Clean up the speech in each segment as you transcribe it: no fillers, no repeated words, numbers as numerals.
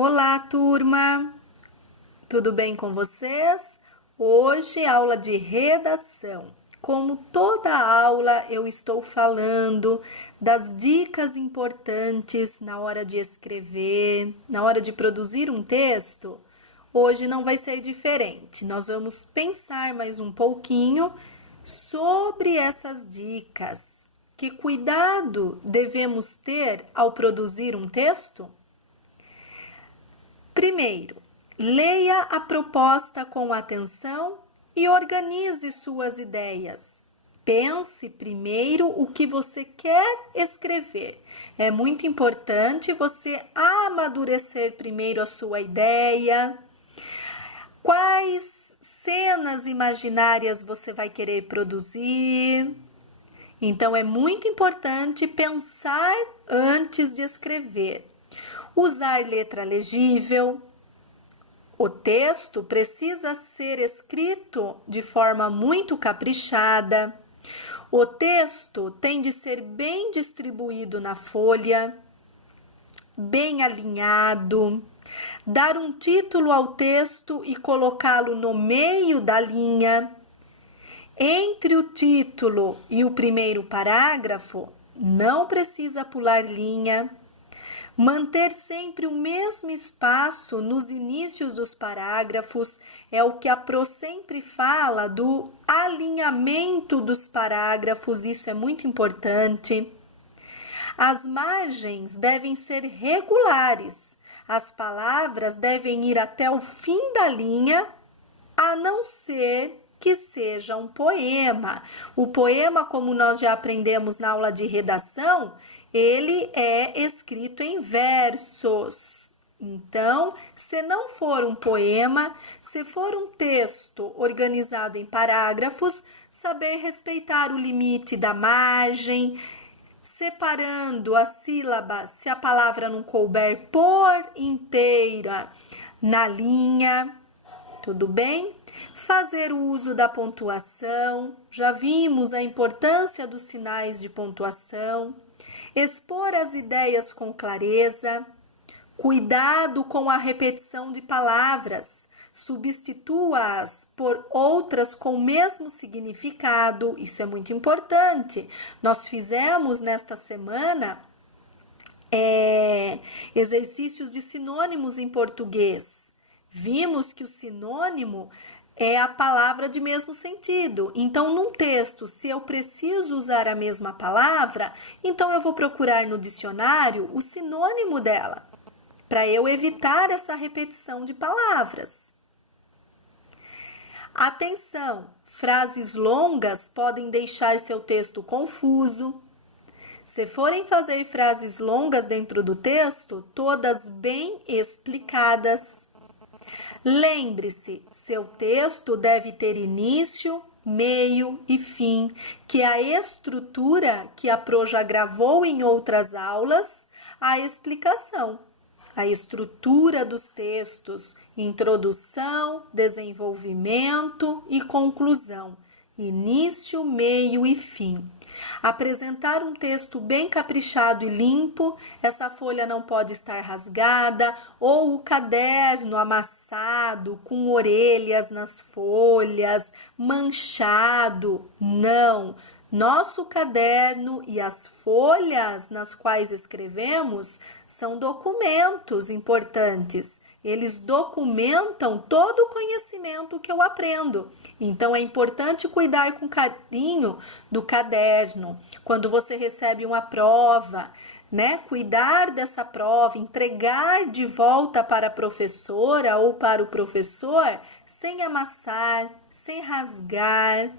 Olá, turma! Tudo bem com vocês? Hoje, aula de redação. Como toda aula, eu estou falando das dicas importantes na hora de escrever, na hora de produzir um texto. Hoje não vai ser diferente. Nós vamos pensar mais um pouquinho sobre essas dicas. Que cuidado devemos ter ao produzir um texto? Primeiro, leia a proposta com atenção e organize suas ideias. Pense primeiro o que você quer escrever. É muito importante você amadurecer primeiro a sua ideia. Quais cenas imaginárias você vai querer produzir? Então, é muito importante pensar antes de escrever. Usar letra legível. O texto precisa ser escrito de forma muito caprichada. O texto tem de ser bem distribuído na folha, bem alinhado. Dar um título ao texto e colocá-lo no meio da linha. Entre o título e o primeiro parágrafo, não precisa pular linha. Manter sempre o mesmo espaço nos inícios dos parágrafos é o que a Pro sempre fala do alinhamento dos parágrafos, isso é muito importante. As margens devem ser regulares, as palavras devem ir até o fim da linha, a não ser que seja um poema. O poema, como nós já aprendemos na aula de redação, ele é escrito em versos. Então, se não for um poema, se for um texto organizado em parágrafos, saber respeitar o limite da margem, separando as sílabas, se a palavra não couber por inteira na linha, tudo bem? Fazer o uso da pontuação, já vimos a importância dos sinais de pontuação. Expor as ideias com clareza, cuidado com a repetição de palavras, substitua-as por outras com o mesmo significado, isso é muito importante. Nós fizemos nesta semana exercícios de sinônimos em português. Vimos que o sinônimo é a palavra de mesmo sentido. Então, num texto, se eu preciso usar a mesma palavra, então eu vou procurar no dicionário o sinônimo dela, para eu evitar essa repetição de palavras. Atenção! Frases longas podem deixar seu texto confuso. Se forem fazer frases longas dentro do texto, todas bem explicadas. Lembre-se, seu texto deve ter início, meio e fim, que é a estrutura que a Pro já gravou em outras aulas, a explicação. A estrutura dos textos, introdução, desenvolvimento e conclusão. Início, meio e fim. Apresentar um texto bem caprichado e limpo, essa folha não pode estar rasgada, ou o caderno amassado, com orelhas nas folhas, manchado, não. Nosso caderno e as folhas nas quais escrevemos são documentos importantes. Eles documentam todo o conhecimento que eu aprendo. Então, é importante cuidar com carinho do caderno. Quando você recebe uma prova, cuidar dessa prova, entregar de volta para a professora ou para o professor, sem amassar, sem rasgar.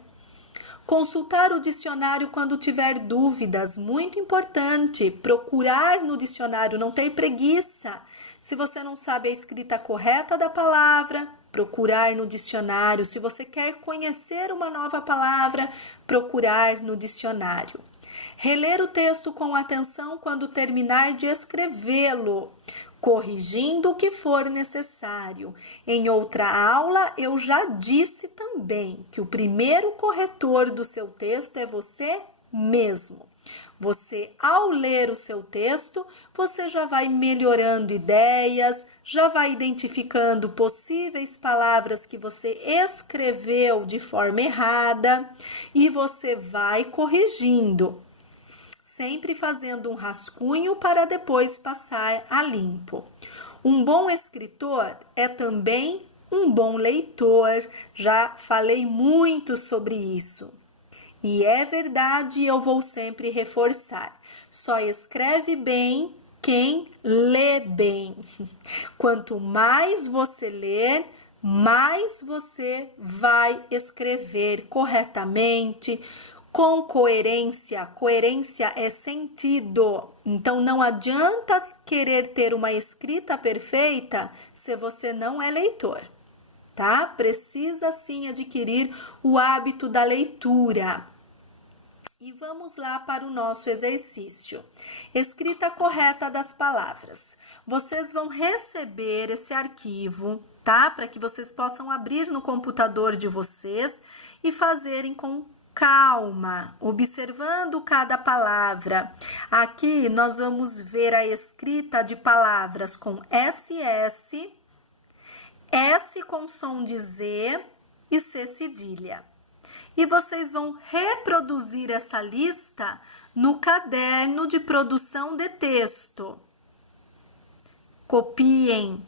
Consultar o dicionário quando tiver dúvidas, muito importante. Procurar no dicionário, não ter preguiça. Se você não sabe a escrita correta da palavra, procurar no dicionário. Se você quer conhecer uma nova palavra, procurar no dicionário. Reler o texto com atenção quando terminar de escrevê-lo, corrigindo o que for necessário. Em outra aula, eu já disse também que o primeiro corretor do seu texto é você mesmo. Você, ao ler o seu texto, você já vai melhorando ideias, já vai identificando possíveis palavras que você escreveu de forma errada e você vai corrigindo, sempre fazendo um rascunho para depois passar a limpo. Um bom escritor é também um bom leitor, já falei muito sobre isso. E é verdade, eu vou sempre reforçar. Só escreve bem quem lê bem. Quanto mais você ler, mais você vai escrever corretamente, com coerência. Coerência é sentido. Então não adianta querer ter uma escrita perfeita se você não é leitor. Tá? Precisa sim adquirir o hábito da leitura. E vamos lá para o nosso exercício. Escrita correta das palavras. Vocês vão receber esse arquivo, tá? Para que vocês possam abrir no computador de vocês e fazerem com calma, observando cada palavra. Aqui nós vamos ver a escrita de palavras com SS, S com som de Z e C cedilha. E vocês vão reproduzir essa lista no caderno de produção de texto. Copiem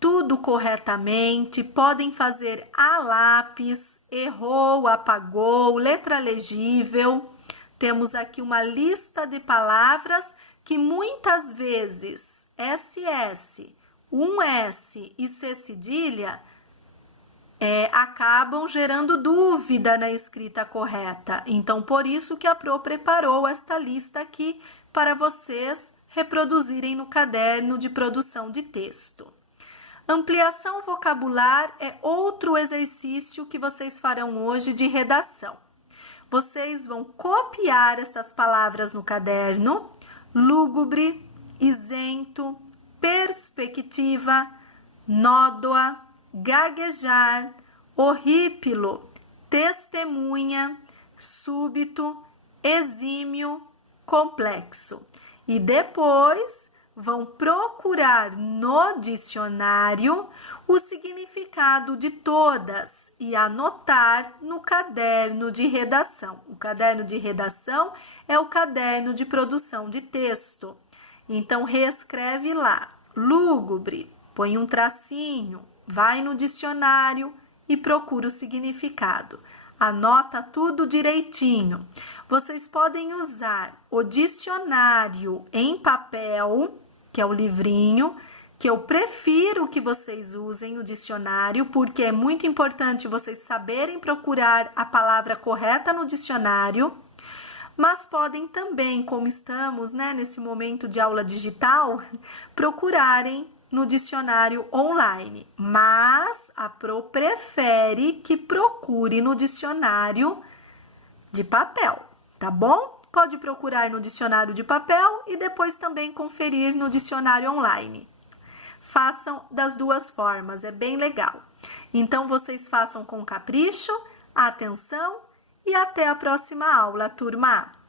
tudo corretamente, podem fazer a lápis, errou, apagou, letra legível. Temos aqui uma lista de palavras que muitas vezes SS, um S e C cedilha acabam gerando dúvida na escrita correta. Então, por isso que a Pro preparou esta lista aqui para vocês reproduzirem no caderno de produção de texto. Ampliação vocabular é outro exercício que vocês farão hoje de redação. Vocês vão copiar essas palavras no caderno: lúgubre, isento, perspectiva, nódoa, gaguejar, horrípilo, testemunha, súbito, exímio, complexo. E depois vão procurar no dicionário o significado de todas e anotar no caderno de redação. O caderno de redação é o caderno de produção de texto. Então, reescreve lá, lúgubre, põe um tracinho, vai no dicionário e procura o significado. Anota tudo direitinho. Vocês podem usar o dicionário em papel, que é o livrinho, que eu prefiro que vocês usem o dicionário, porque é muito importante vocês saberem procurar a palavra correta no dicionário. Mas podem também, como estamos, nesse momento de aula digital, procurarem no dicionário online. Mas a Pro prefere que procure no dicionário de papel, tá bom? Pode procurar no dicionário de papel e depois também conferir no dicionário online. Façam das duas formas, é bem legal. Então, vocês façam com capricho, atenção e até a próxima aula, turma!